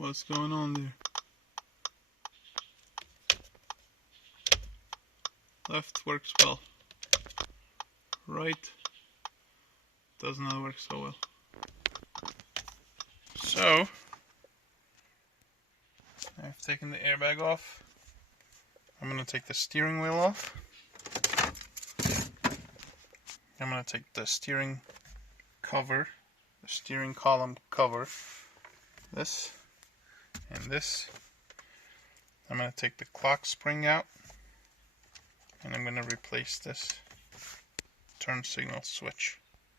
What's going on there? Left works well. Right does not work so well. So, I've taken the airbag off. I'm going to take the steering wheel off. I'm going to take the steering cover, the steering column cover, this and this. I'm going to take the clock spring out, and I'm going to replace this turn signal switch.